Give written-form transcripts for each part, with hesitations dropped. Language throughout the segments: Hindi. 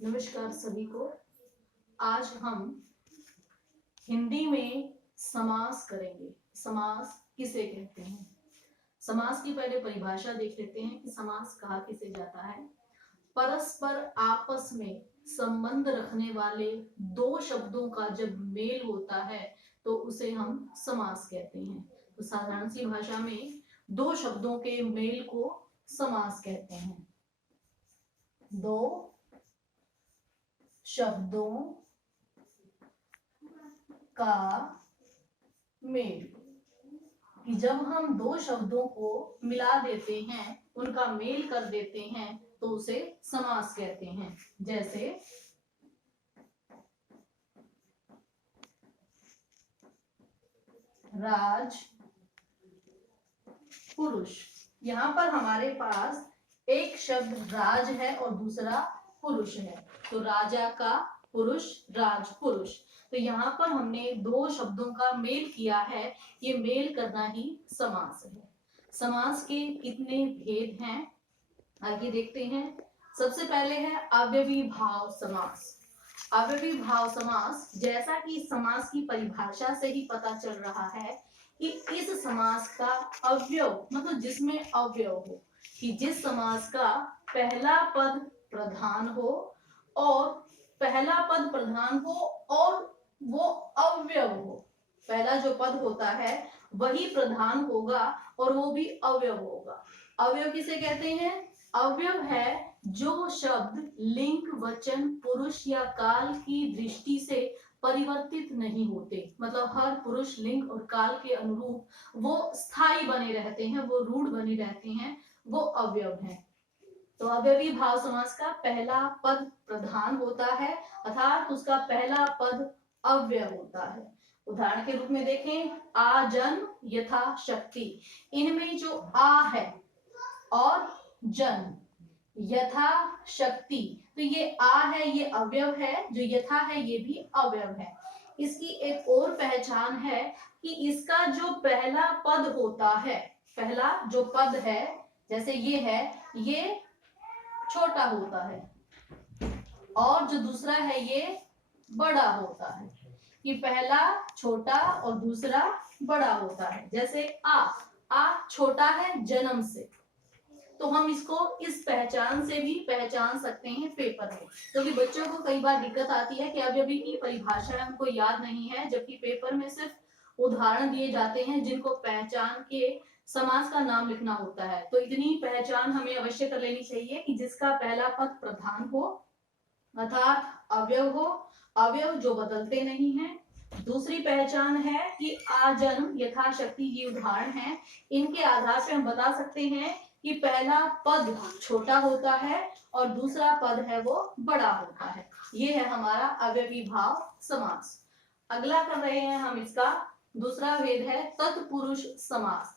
नमस्कार सभी को। आज हम हिंदी में समास करेंगे। समास किसे कहते हैं? समास की पहले परिभाषा देख लेते हैं कि समास कहा किसे जाता है। परस्पर आपस में संबंध रखने वाले दो शब्दों का जब मेल होता है तो उसे हम समास कहते हैं। तो साधारण सी भाषा में दो शब्दों के मेल को समास कहते हैं। दो शब्दों का मेल, कि जब हम दो शब्दों को मिला देते हैं, उनका मेल कर देते हैं तो उसे समास कहते हैं। जैसे राज पुरुष। यहाँ पर हमारे पास एक शब्द राज है और दूसरा पुरुष है, तो राजा का पुरुष राज पुरुष। तो यहाँ पर हमने दो शब्दों का मेल किया है, ये मेल करना ही समास है। समास के कितने भेद हैं आगे देखते हैं। सबसे पहले है अव्ययी भाव समास। अव्ययी भाव समास, जैसा कि समास की परिभाषा से ही पता चल रहा है कि इस समास का अवयव मतलब जिसमें अवयव हो, कि जिस समास का पहला पद प्रधान हो और पहला पद प्रधान हो और वो अव्यव हो। पहला जो पद होता है वही प्रधान होगा और वो भी अव्यव होगा। अव्यव किसे कहते हैं? अव्यव है जो शब्द लिंग वचन पुरुष या काल की दृष्टि से परिवर्तित नहीं होते, मतलब हर पुरुष लिंग और काल के अनुरूप वो स्थायी बने रहते हैं, वो रूढ़ बने रहते हैं, वो अवयव हैं। तो अव्ययी भाव समास का पहला पद प्रधान होता है अर्थात उसका पहला पद अव्यय होता है। उदाहरण के रूप में देखें, आ जन यथा शक्ति। इनमें जो आ है और जन यथा शक्ति, तो ये आ है ये अवयव है, जो यथा है ये भी अवयव है। इसकी एक और पहचान है कि इसका जो पहला पद होता है, पहला जो पद है जैसे ये है, ये छोटा होता है और जो दूसरा है ये बड़ा होता है। कि पहला छोटा और दूसरा बड़ा होता है। जैसे आ छोटा है जन्म से, तो हम इसको इस पहचान से भी पहचान सकते हैं पेपर में। क्योंकि तो बच्चों को कई बार दिक्कत आती है कि अव्ययी की परिभाषा हमको याद नहीं है, जबकि पेपर में सिर्फ उदाहरण दिए जाते हैं जिनको पहचान के समास का नाम लिखना होता है। तो इतनी पहचान हमें अवश्य कर लेनी चाहिए कि जिसका पहला पद प्रधान हो अर्थात अवयव हो, अवयव जो बदलते नहीं हैं। दूसरी पहचान है कि आजन्म यथाशक्ति, ये उदाहरण है, इनके आधार पे हम बता सकते हैं कि पहला पद छोटा होता है और दूसरा पद है वो बड़ा होता है। ये है हमारा अव्ययी भाव समास। अगला कर रहे हैं हम, इसका दूसरा भेद है तत्पुरुष समास।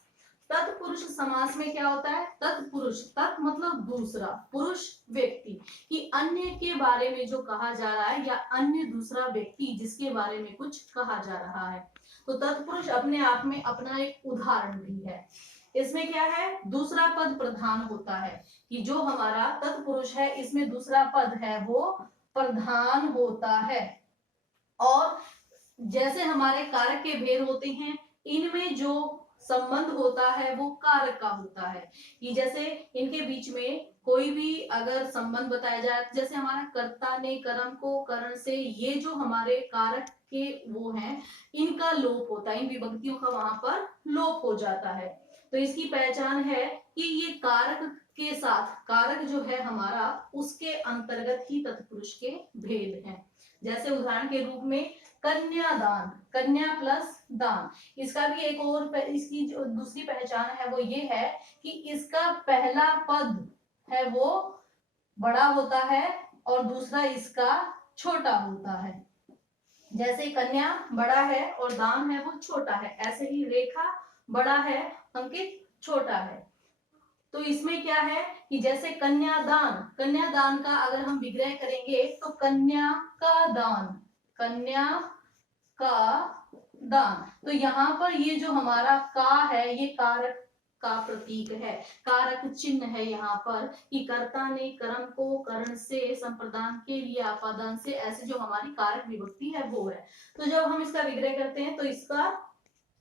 तत्पुरुष समास में क्या होता है? तत्पुरुष, तत् मतलब दूसरा, पुरुष व्यक्ति, कि अन्य के बारे में जो कहा जा रहा है या अन्य दूसरा व्यक्ति जिसके बारे में कुछ कहा जा रहा है। तो तत्पुरुष अपने आप में अपना एक उदाहरण भी है। इसमें क्या है? दूसरा पद प्रधान होता है, कि जो हमारा तत्पुरुष है इसमें दूसरा पद है वो प्रधान होता है। और जैसे हमारे कारक के भेद होते हैं, इनमें जो संबंध होता है वो कारक का होता है। कि जैसे इनके बीच में कोई भी अगर संबंध बताया जाए, जैसे हमारा कर्ता ने कर्म को करण से, ये जो हमारे कारक के वो हैं, इनका लोप होता है, इन विभक्तियों का वहां पर लोप हो जाता है। तो इसकी पहचान है कि ये कारक के साथ, कारक जो है हमारा उसके अंतर्गत ही तत्पुरुष के भेद हैं। जैसे उदाहरण के रूप में कन्यादान, कन्या प्लस दान, इसका भी एक और इसकी जो दूसरी पहचान है वो ये है कि इसका पहला पद है वो बड़ा होता है और दूसरा इसका छोटा होता है। जैसे कन्या बड़ा है और दान है वो छोटा है, ऐसे ही रेखा बड़ा है, अंकित छोटा है। तो इसमें क्या है कि जैसे कन्यादान, कन्यादान का अगर हम विग्रह करेंगे तो कन्या का दान, कन्या का दान, तो यहाँ पर ये जो हमारा का है ये कारक का प्रतीक है, कारक चिन्ह है यहाँ पर कि कर्ता ने कर्म को करण से संप्रदान के लिए आपादान से, ऐसे जो हमारी कारक विभक्ति है वो है। तो जब हम इसका विग्रह करते हैं तो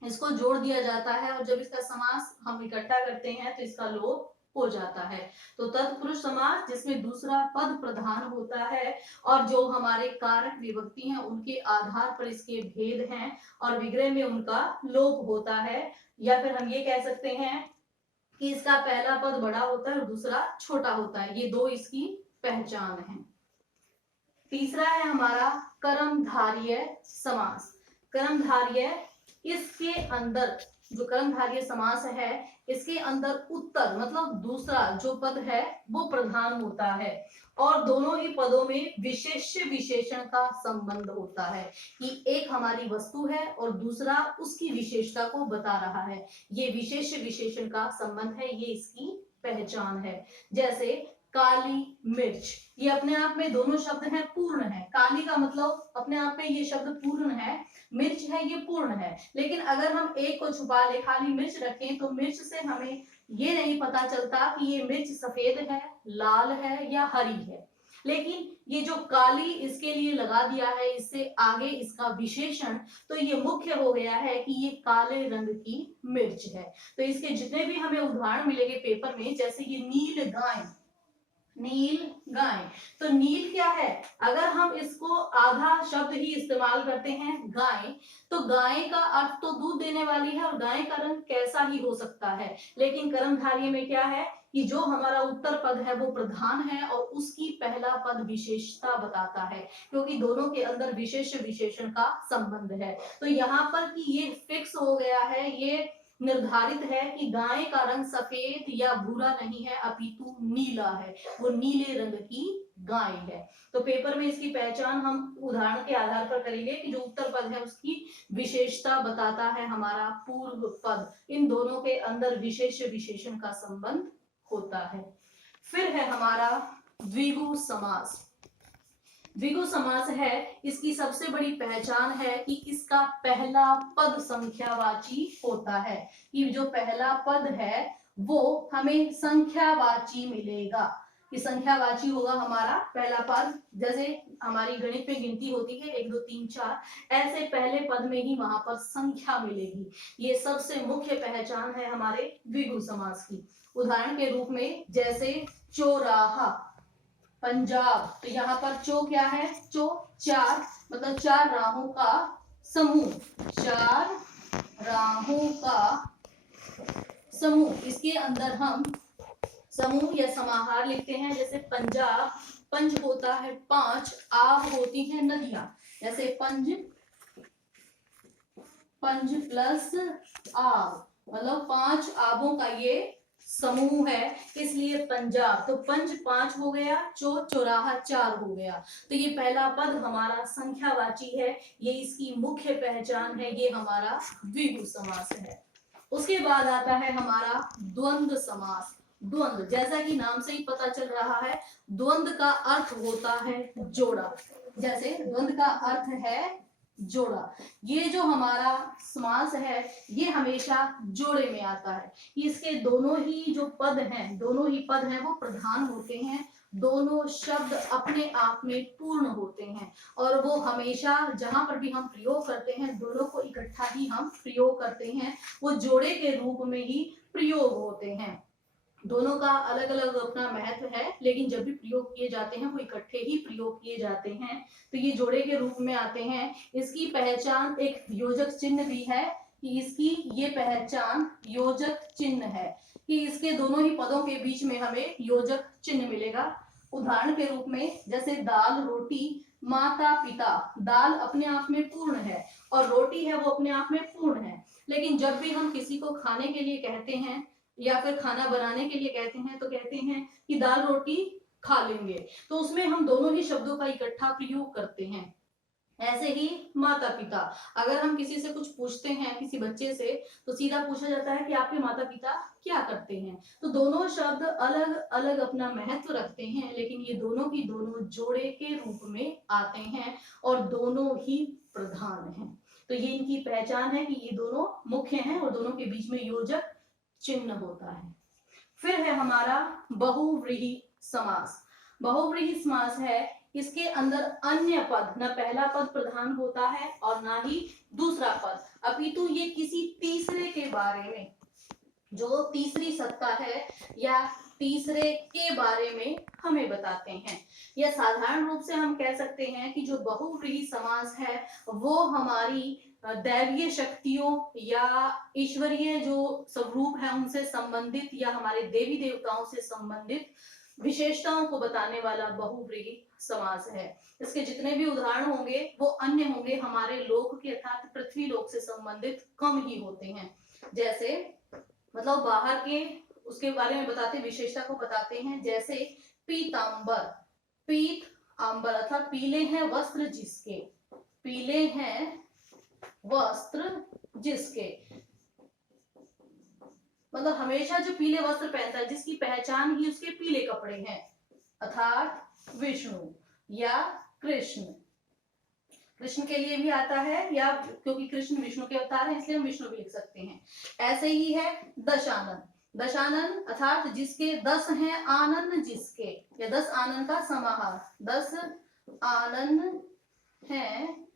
इसको जोड़ दिया जाता है, और जब इसका समास हम इकट्ठा करते हैं तो इसका लोप हो जाता है। तो तत्पुरुष समास जिसमें दूसरा पद प्रधान होता है और जो हमारे कारक विभक्ति हैं उनके आधार पर इसके भेद हैं और विग्रह में उनका लोप होता है, या फिर हम ये कह सकते हैं कि इसका पहला पद बड़ा होता है और दूसरा छोटा होता है। ये दो इसकी पहचान है। तीसरा है हमारा कर्मधारय समास। कर्मधारय, इसके अंदर जो कर्मधारय समास है इसके अंदर उत्तर मतलब दूसरा जो पद है वो प्रधान होता है और दोनों ही पदों में विशेष्य विशेषण का संबंध होता है कि एक हमारी वस्तु है और दूसरा उसकी विशेषता को बता रहा है। ये विशेष्य विशेषण का संबंध है, ये इसकी पहचान है। जैसे काली मिर्च, ये अपने आप में दोनों शब्द हैं पूर्ण है। काली का मतलब अपने आप में ये शब्द पूर्ण है, मिर्च है ये पूर्ण है। लेकिन अगर हम एक को छुपा ले, खाली मिर्च रखें, तो मिर्च से हमें ये नहीं पता चलता कि ये मिर्च सफेद है, लाल है या हरी है। लेकिन ये जो काली इसके लिए लगा दिया है, इससे आगे इसका विशेषण, तो ये मुख्य हो गया है कि ये काले रंग की मिर्च है। तो इसके जितने भी हमें उदाहरण मिलेंगे पेपर में, जैसे ये नील गाय, नील गाय, तो नील क्या है, अगर हम इसको आधा शब्द ही इस्तेमाल करते हैं गाय, तो गाय का अर्थ तो दूध देने वाली है और गाय का रंग कैसा ही हो सकता है। लेकिन कर्मधारय में क्या है कि जो हमारा उत्तर पद है वो प्रधान है और उसकी पहला पद विशेषता बताता है, क्योंकि दोनों के अंदर विशेष विशेषण का संबंध है। तो यहाँ पर कि ये फिक्स हो गया है, ये निर्धारित है कि गाय का रंग सफेद या भूरा नहीं है अपितु नीला है, वो नीले रंग की गाय है। तो पेपर में इसकी पहचान हम उदाहरण के आधार पर करेंगे कि जो उत्तर पद है उसकी विशेषता बताता है हमारा पूर्व पद। इन दोनों के अंदर विशेष विशेषण का संबंध होता है। फिर है हमारा द्विगु समास। द्विगु समास है, इसकी सबसे बड़ी पहचान है कि इसका पहला पद संख्यावाची होता है, कि जो पहला पद है वो हमें संख्यावाची मिलेगा, कि संख्यावाची होगा हमारा पहला पद। जैसे हमारी गणित में गिनती होती है 1 2 3 4, ऐसे पहले पद में ही वहां पर संख्या मिलेगी। ये सबसे मुख्य पहचान है हमारे द्विगु समास की। उदाहरण के रूप में जैसे चौराहा, पंजाब, तो यहाँ पर चो क्या है, चो चार, मतलब 4 राहों का समूह, 4 राहों का समूह। इसके अंदर हम समूह या समाहार लिखते हैं। जैसे पंजाब, पंज होता है 5, आब होती है नदियां, जैसे पंज, पंज प्लस आब, मतलब 5 आबों का ये समूह है, इसलिए पंजाब। तो पंज 5 हो गया, चौराहा 4 हो गया। तो ये पहला पद हमारा संख्यावाची है, ये इसकी मुख्य पहचान है, ये हमारा द्विगु समास है। उसके बाद आता है हमारा द्वंद्व समास। द्वंद्व, जैसा कि नाम से ही पता चल रहा है, द्वंद्व का अर्थ होता है जोड़ा। जैसे द्वंद्व का अर्थ है जोड़ा। ये जो हमारा समास है ये हमेशा जोड़े में आता है। इसके दोनों ही जो पद हैं, दोनों ही पद हैं वो प्रधान होते हैं, दोनों शब्द अपने आप में पूर्ण होते हैं और वो हमेशा जहां पर भी हम प्रयोग करते हैं दोनों को इकट्ठा ही हम प्रयोग करते हैं, वो जोड़े के रूप में ही प्रयोग होते हैं। दोनों का अलग अलग अपना महत्व है, लेकिन जब भी प्रयोग किए जाते हैं वो इकट्ठे ही प्रयोग किए जाते हैं, तो ये जोड़े के रूप में आते हैं। इसकी पहचान एक योजक चिन्ह भी है, कि इसकी ये पहचान योजक चिन्ह है, कि इसके दोनों ही पदों के बीच में हमें योजक चिन्ह मिलेगा। उदाहरण के रूप में जैसे दाल रोटी, माता पिता, दाल अपने आप में पूर्ण है और रोटी है वो अपने आप में पूर्ण है, लेकिन जब भी हम किसी को खाने के लिए कहते हैं या फिर खाना बनाने के लिए कहते हैं तो कहते हैं कि दाल रोटी खा लेंगे, तो उसमें हम दोनों ही शब्दों का इकट्ठा प्रयोग करते हैं। ऐसे ही माता पिता, अगर हम किसी से कुछ पूछते हैं, किसी बच्चे से, तो सीधा पूछा जाता है कि आपके माता पिता क्या करते हैं। तो दोनों शब्द अलग अलग अपना महत्व रखते हैं, लेकिन ये दोनों की दोनों जोड़े के रूप में आते हैं और दोनों ही प्रधान हैं। तो ये इनकी पहचान है कि ये दोनों मुख्य हैं और दोनों के बीच में योजक चिन्ह होता है। फिर है हमारा बहुव्रीहि समास। बहुव्रीहि समास है, इसके अंदर अन्य पद, न पहला पद प्रधान होता है और ना ही दूसरा पद, अपितु ये किसी तीसरे के बारे में, जो तीसरी सत्ता है या तीसरे के बारे में हमें बताते हैं। या साधारण रूप से हम कह सकते हैं कि जो बहुव्रीहि समास है वो हमारी दैवीय शक्तियों या ईश्वरीय जो स्वरूप है उनसे संबंधित या हमारे देवी देवताओं से संबंधित विशेषताओं को बताने वाला बहुव्रीहि समास है। इसके जितने भी उदाहरण होंगे वो अन्य होंगे, हमारे लोक के अर्थात पृथ्वी लोक से संबंधित कम ही होते हैं। जैसे मतलब बाहर के उसके बारे में बताते, विशेषता को बताते हैं। जैसे पीतांबर, पीत अंबर अर्थात पीले हैं वस्त्र जिसके, पीले हैं वस्त्र जिसके, मतलब हमेशा जो पीले वस्त्र पहनता है, जिसकी पहचान ही उसके पीले कपड़े हैं, अर्थात विष्णु या कृष्ण। कृष्ण के लिए भी आता है, या क्योंकि कृष्ण विष्णु के अवतार हैं इसलिए हम विष्णु भी लिख सकते हैं। ऐसे ही है दशानन, दशानन अर्थात जिसके 10 हैं, आनन जिसके, या 10 आनन का समाहार, 10 आनन हैं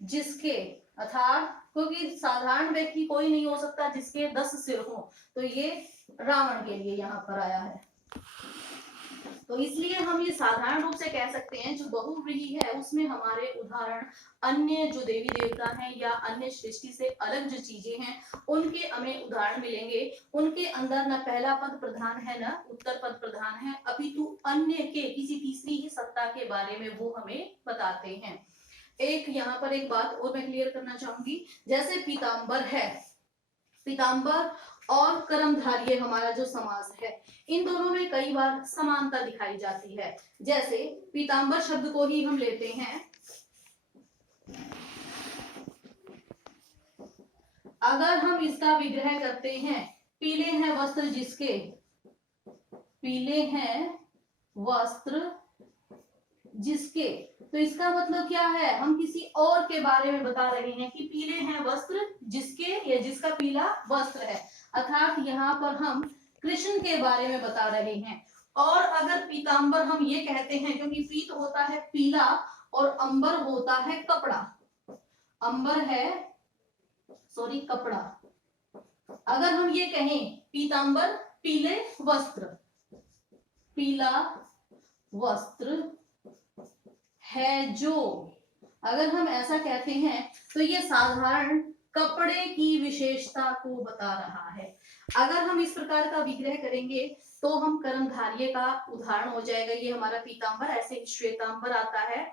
जिसके, अर्थात क्योंकि साधारण व्यक्ति कोई नहीं हो सकता जिसके 10 सिर हो, तो ये रावण के लिए यहाँ पर आया है। तो इसलिए हम ये साधारण रूप से कह सकते हैं जो बहुव्रीहि है उसमें हमारे उदाहरण अन्य जो देवी देवता हैं या अन्य सृष्टि से अलग जो चीजें हैं उनके हमें उदाहरण मिलेंगे। उनके अंदर न पहला पद प्रधान है न उत्तर पद प्रधान है, अपितु अन्य के किसी तीसरी ही सत्ता के बारे में वो हमें बताते हैं। एक यहाँ पर एक बात और मैं क्लियर करना चाहूंगी, जैसे पीतांबर है, पीतांबर और कर्मधारय हमारा जो समास है इन दोनों में कई बार समानता दिखाई जाती है। जैसे पीतांबर शब्द को ही हम लेते हैं, अगर हम इसका विग्रह करते हैं, पीले हैं वस्त्र जिसके, पीले हैं वस्त्र जिसके, तो इसका मतलब क्या है, हम किसी और के बारे में बता रहे हैं कि पीले हैं वस्त्र जिसके या जिसका पीला वस्त्र है, अर्थात यहाँ पर हम कृष्ण के बारे में बता रहे हैं। और अगर पीतांबर हम ये कहते हैं, क्योंकि पीत होता है पीला और अंबर होता है कपड़ा, अंबर है सॉरी कपड़ा, अगर हम ये कहें पीतांबर पीले वस्त्र, पीला वस्त्र है जो, अगर हम ऐसा कहते हैं तो ये साधारण कपड़े की विशेषता को बता रहा है। अगर हम इस प्रकार का विग्रह करेंगे तो हम कर्मधारय का उदाहरण हो जाएगा, ये हमारा पीतांबर, ऐसे श्वेतांबर आता है।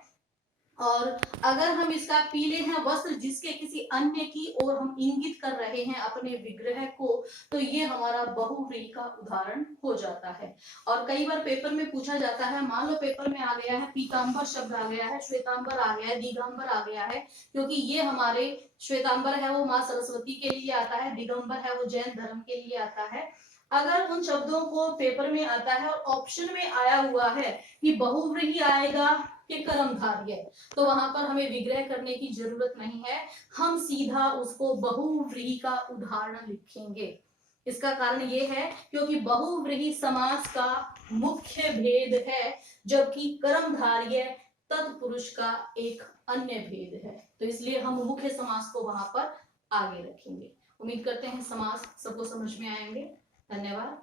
और अगर हम इसका पीले हैं वस्त्र जिसके किसी अन्य की ओर हम इंगित कर रहे हैं अपने विग्रह को, तो ये हमारा बहुव्रीहि का उदाहरण हो जाता है। और कई बार पेपर में पूछा जाता है, मान लो पेपर में आ गया है पीतांबर शब्द आ गया है, श्वेतांबर आ गया है, दिगंबर आ गया है, क्योंकि ये हमारे श्वेतांबर है वो माँ सरस्वती के लिए आता है, दिगंबर है वो जैन धर्म के लिए आता है। अगर उन शब्दों को पेपर में आता है और ऑप्शन में आया हुआ है कि बहुव्रीहि आएगा कि कर्मधारय, तो वहां पर हमें विग्रह करने की जरूरत नहीं है, हम सीधा उसको बहुव्रीहि का उदाहरण लिखेंगे। इसका कारण ये है क्योंकि बहुव्रीहि समास का मुख्य भेद है, जबकि कर्मधारय तत्पुरुष का एक अन्य भेद है, तो इसलिए हम मुख्य समास को वहां पर आगे रखेंगे। उम्मीद करते हैं समास सबको समझ में आएंगे। धन्यवाद।